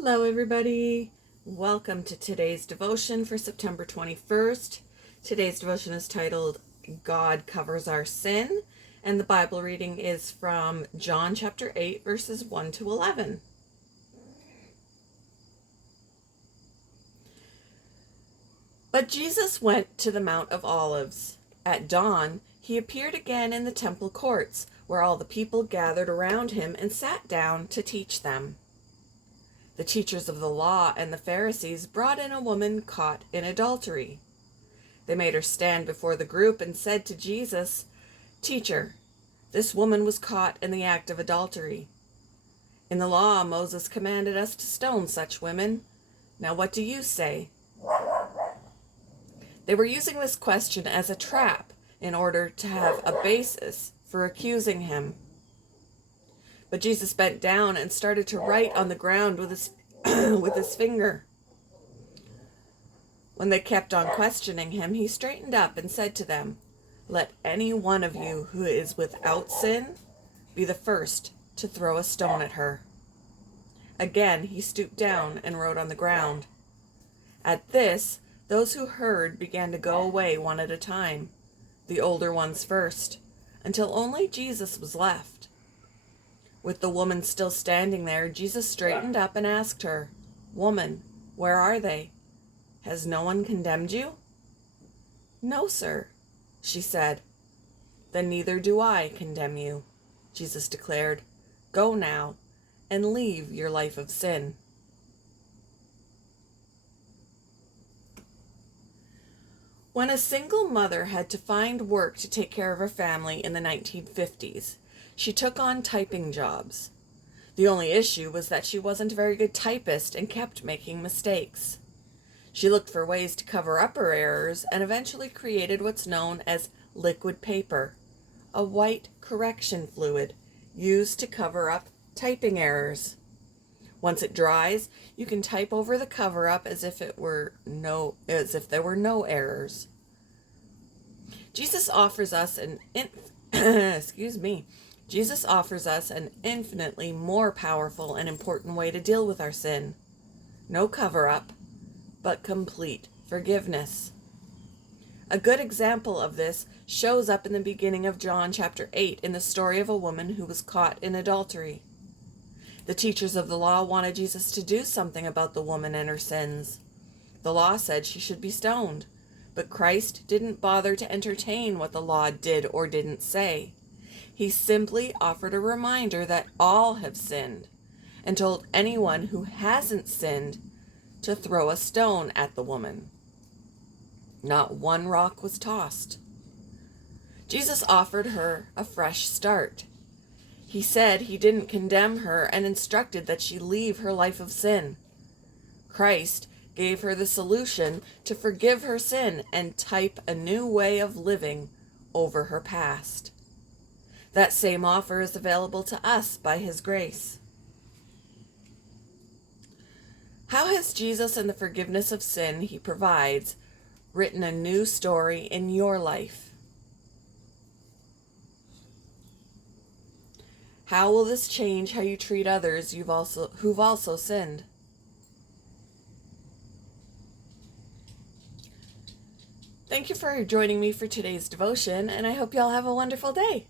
Hello, everybody. Welcome to today's devotion for September 21st. Today's devotion is titled God Covers Our Sin, and the Bible reading is from John chapter 8, verses 1 to 11. But Jesus went to the Mount of Olives. At dawn, he appeared again in the temple courts, where all the people gathered around him and sat down to teach them. The teachers of the law and the Pharisees brought in a woman caught in adultery. They made her stand before the group and said to Jesus, "Teacher, this woman was caught in the act of adultery. In the law, Moses commanded us to stone such women. Now what do you say?" They were using this question as a trap in order to have a basis for accusing him. But Jesus bent down and started to write on the ground with his finger. When they kept on questioning him, he straightened up and said to them, "Let any one of you who is without sin be the first to throw a stone at her." Again he stooped down and wrote on the ground. At this, those who heard began to go away one at a time, the older ones first, until only Jesus was left. With the woman still standing there, Jesus straightened up and asked her, "Woman, where are they? Has no one condemned you?" "No, sir," she said. "Then neither do I condemn you," Jesus declared. "Go now and leave your life of sin." When a single mother had to find work to take care of her family in the 1950s, she took on typing jobs. The only issue was that she wasn't a very good typist and kept making mistakes. She looked for ways to cover up her errors and eventually created what's known as liquid paper, a white correction fluid used to cover up typing errors. Once it dries, you can type over the cover-up as if there were no errors. Jesus offers us an Jesus offers us an infinitely more powerful and important way to deal with our sin. No cover-up, but complete forgiveness. A good example of this shows up in the beginning of John chapter 8 in the story of a woman who was caught in adultery. The teachers of the law wanted Jesus to do something about the woman and her sins. The law said she should be stoned, but Christ didn't bother to entertain what the law did or didn't say. He simply offered a reminder that all have sinned and told anyone who hasn't sinned to throw a stone at the woman. Not one rock was tossed. Jesus offered her a fresh start. He said he didn't condemn her and instructed that she leave her life of sin. Christ gave her the solution to forgive her sin and type a new way of living over her past. That same offer is available to us by his grace. How has Jesus and the forgiveness of sin he provides written a new story in your life? How will this change how you treat others who've also sinned? Thank you for joining me for today's devotion, and I hope you all have a wonderful day.